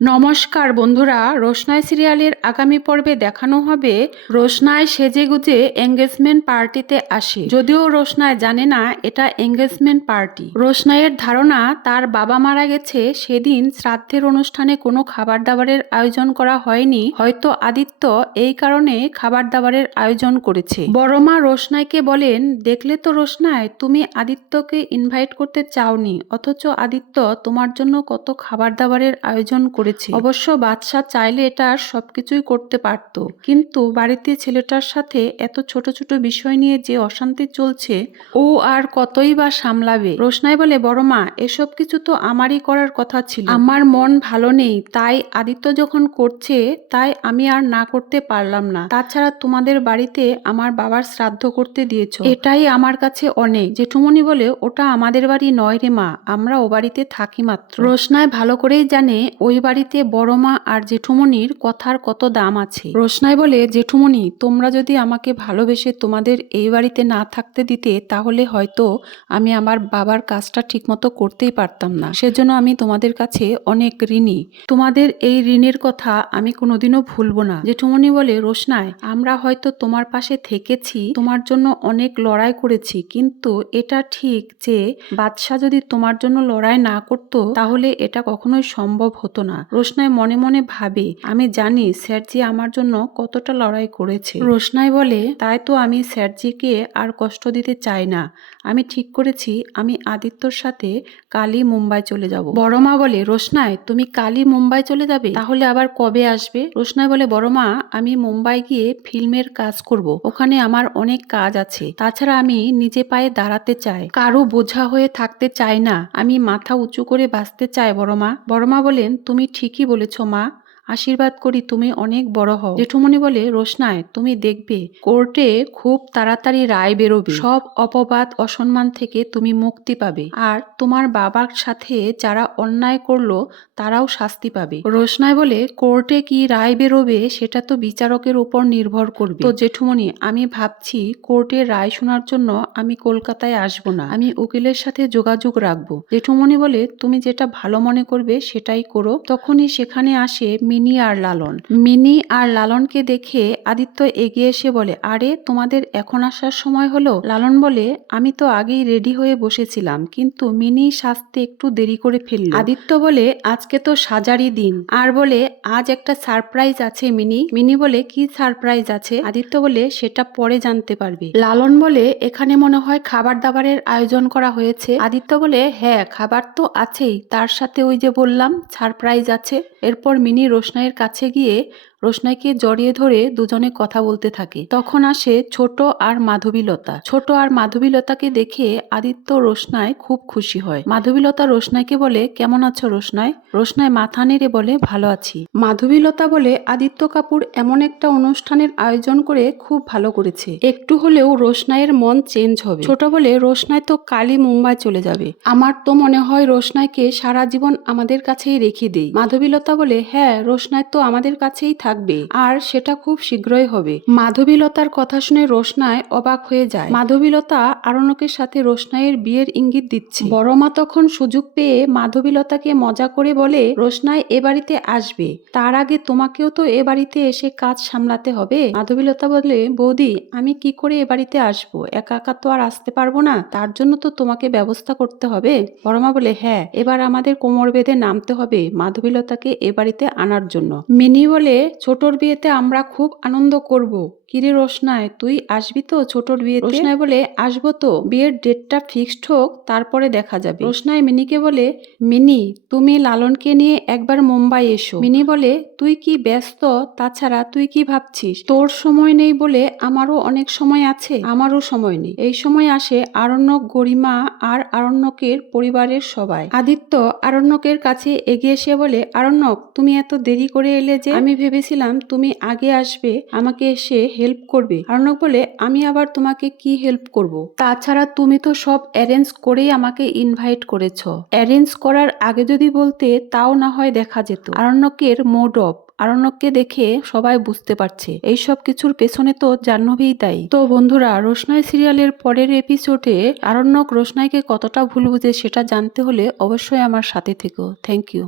নমস্কার বন্ধুরা, রোশনাই সিরিয়ালের আগামী পর্বে দেখানো হবে রোশনাই সেজেগুজে এঙ্গেজমেন্ট পার্টিতে আসে। যদিও রোশনায় জানে না এটা এঙ্গেজমেন্ট পার্টি। রোশনাইয়ের ধারণা, তার বাবা মারা গেছে সেদিন শ্রাদ্ধের অনুষ্ঠানে কোনো খাবার দাবারের আয়োজন করা হয়নি। হয়তো আদিত্য এই কারণে খাবার দাবারের আয়োজন করেছে। বড় মা রোশনাইকে বলেন, দেখলে তো রোশনায় তুমি আদিত্যকে ইনভাইট করতে চাওনি, অথচ আদিত্য তোমার জন্য কত খাবার দাবারের আয়োজন করেছে। অবশ্য বাদশাহ চাইলে এটা আর সবকিছুই করতে পারত। কিন্তু বাড়িতে ছেলেটার সাথে এত ছোট ছোট বিষয় নিয়ে যে অশান্তি চলছে, ও আর কতই বা সামলাবে? রোশনাই বলে, বড় মা, এসব কিছু তো আমারই করার কথা ছিল। আমার মন ভালো নেই, তাই আদিত্য যখন করছে, তাই আমি আর না করতে পারলাম না। তাছাড়া তোমাদের বাড়িতে আমার বাবার শ্রাদ্ধ করতে দিয়েছ। এটাই আমার কাছে অনেক। জেঠুমনি বলে, ওটা আমাদের বাড়ি নয় রে মা, আমরা ও বাড়িতে থাকি মাত্র। রোশনাই ভালো করেই জানে, ওই বাড়িতে বড় মা আর জেঠুমনির কথার কত দাম আছে? রোশনাই বলে জেঠুমনি তোমরা যদি আমাকে ভালোবেসে তোমাদের এই বাড়িতে না থাকতে দিতে, তাহলে হয়তো আমি আমার বাবার কাজটা ঠিকমতো করতেই পারতাম না। সেজন্য আমি তোমাদের কাছে অনেক ঋণী। তোমাদের এই ঋণের কথা আমি কোনোদিনও ভুলবো না। জেঠুমনি বলে রোশনায় আমরা হয়তো তোমার পাশে থেকেছি, তোমার জন্য অনেক লড়াই করেছি, কিন্তু এটা ঠিক যে, বাদশাহ যদি তোমার জন্য লড়াই না করতো, তাহলে এটা কখনোই সম্ভব হতো না। রোশনাই মনে মনে ভাবে, আমি জানি স্যারজি আমার জন্য কতটা লড়াই করেছে। রোশনাই বলে, তাই তো আমি স্যারজিকে আর কষ্ট দিতে চাই না। আমি ঠিক করেছি, আমি আদিত্যর সাথে কালই মুম্বাই চলে যাব। বড় মা বলে, রোশনাই, তুমি কালই মুম্বাই চলে যাবে? তাহলে আবার কবে আসবে? রোশনাই বলে বড় মা আমি মুম্বাই গিয়ে ফিল্মের কাজ করব। ওখানে আমার অনেক কাজ আছে। তাছাড়া আমি নিজে পায়ে দাঁড়াতে চাই। কারও বোঝা হয়ে থাকতে চাই না। আমি মাথা উঁচু করে বাঁচতে চাই বড় মা বড় মা বলেন, তুমি ঠিকই বলেছ মা। আশীর্বাদ করি তুমি অনেক বড় হও। জেঠুমনি বলে, রোশনায়, তুমি দেখবে, কোর্টে খুব তাড়াতাড়ি রায় বেরোবে। সব অপবাদ, অসম্মান থেকে তুমি মুক্তি পাবে। আর তোমার বাবার সাথে যারা অন্যায় করল, তারাও শাস্তি পাবে। রোশনায় বলে, কোর্টে কি রায় বেরোবে, সেটা তো বিচারকের উপর নির্ভর করবে। তো জেঠুমনি আমি ভাবছি কোর্টের রায় শোনার জন্য আমি কলকাতায় আসব না। আমি উকিলের সাথে যোগাযোগ রাখব। জেঠুমনি বলে, তুমি যেটা ভালো মনে করবে, সেটাই করো। তখনই সেখানে আসে মিনি আর লালন। মিনি আর লালনকে দেখে আদিত্য এগিয়ে এসে বলে, আরে, তোমাদের এখন আসার সময় হলো? লালন বলে, আমি তো আগেই রেডি হয়ে বসেছিলাম, কিন্তু মিনি সাজতে একটু দেরি করে ফেলল। আদিত্য বলে, আজকে তো সাজারই দিন। আর বলে, আজ একটা সারপ্রাইজ আছে মিনি। মিনি বলে, কি সারপ্রাইজ আছে? আদিত্য বলে, সেটা পরে জানতে পারবে। লালন বলে, এখানে মনে হয় খাবার দাবারের আয়োজন করা হয়েছে। আদিত্য বলে হ্যাঁ খাবার তো আছেই। তার সাথে ওই যে বললাম, সারপ্রাইজ আছে। এরপর মিনি রোশনাইয়ের কাছে গিয়ে রোশনাইকে জড়িয়ে ধরে দুজনে কথা বলতে থাকে। তখন আসে ছোট আর মাধবীলতা। ছোট আর মাধবীলতাকে দেখে আদিত্য রোশনাই খুব খুশি হয়। মাধবীলতা রোশনাইকে বলে, কেমন আছো রোশনাই? রোশনাই মাথা নেড়ে বলে, ভালো আছি। মাধবীলতা বলে, আদিত্য কাপুর এমন একটা অনুষ্ঠানের আয়োজন করে খুব ভালো করেছে। একটু হলেও রোশনাইয়ের মন চেঞ্জ হবে। ছোট বলে, রোশনাই তো কালই মুম্বাই চলে যাবে। আমার তো মনে হয় রোশনাইকে সারা জীবন আমাদের কাছেই রেখে দেই। মাধবীলতা বলে হ্যাঁ রোশনাই তো আমাদের কাছেই থাকবে। আর সেটা খুব শীঘ্রই হবে। মাধবীলতার কথা শুনে রোশনাই অবাক হয়ে যায়। মাধবীলতা আরণকের সাথে রোশনাইয়ের বিয়ের ইঙ্গিত দিচ্ছে। বড় মা তখন সুযোগ পেয়ে মাধবীলতাকে মজা করে বলে, রোশনাই এ বাড়িতে আসবে। তার আগে তোমাকেও তো এ বাড়িতে এসে কাজ সামলাতে হবে? মাধবীলতা বলে, বৌদি, আমি কি করে এ বাড়িতে আসব? একা একা তো আর আসতে পারব না। তার জন্য তো তোমাকে ব্যবস্থা করতে হবে। বড়মা বলে হ্যাঁ এবার আমাদের কোমর বেঁধে নামতে হবে মাধবীলতাকে এ বাড়িতে আনার জন্য। মিনি বলে ছোটর বিয়েতে আমরা খুব আনন্দ করব। কিরে রোশনায় তুই আসবি তো ছোটর বিয়েতে? রোশনায় বলে আসব তো। বিয়ের ডেটটা ফিক্সড হোক তারপরে দেখা যাবে। রোশনায় মিনিকে বলে মিনি তুমি লালনকে নিয়ে একবার মুম্বাই এসো। মিনি বলে তুই কি ব্যস্ত? তাছাড়া তুই কি ভাবছিস? তোর সময় নেই বলে আমারও অনেক সময় আছে। আমারও সময় নেই। এই সময় আসে আরণ্যক গরিমা আর আরণ্যকের পরিবারের সবাই। আদিত্য আরণ্যকের কাছে এগিয়ে এসে বলে আরণ্যক তুমি এত দেরি করে এলে যে? আমি ভেবেছিলাম তুমি আগে আসবে আমাকে এসে হেল্প করবে। আরণ্যক বলে, আমি আবার তোমাকে কি হেল্প করব? তাছাড়া তুমি তো সব অ্যারেঞ্জ করেই আমাকে ইনভাইট করেছ। অ্যারেঞ্জ করার আগে যদি বলতে, তাও না হয় দেখা যেত। আরণ্যকের মোড অফ আরণ্যককে দেখে সবাই বুঝতে পারছে। এই সব কিছুর পেছনে তো জাহ্নবীই দায়ী। তো বন্ধুরা, রোশনাই সিরিয়ালের পরের এপিসোডে আরণ্যক রোশনাইকে কতটা ভুল বুঝে সেটা জানতে হলে অবশ্যই আমার সাথে থেকো। Thank you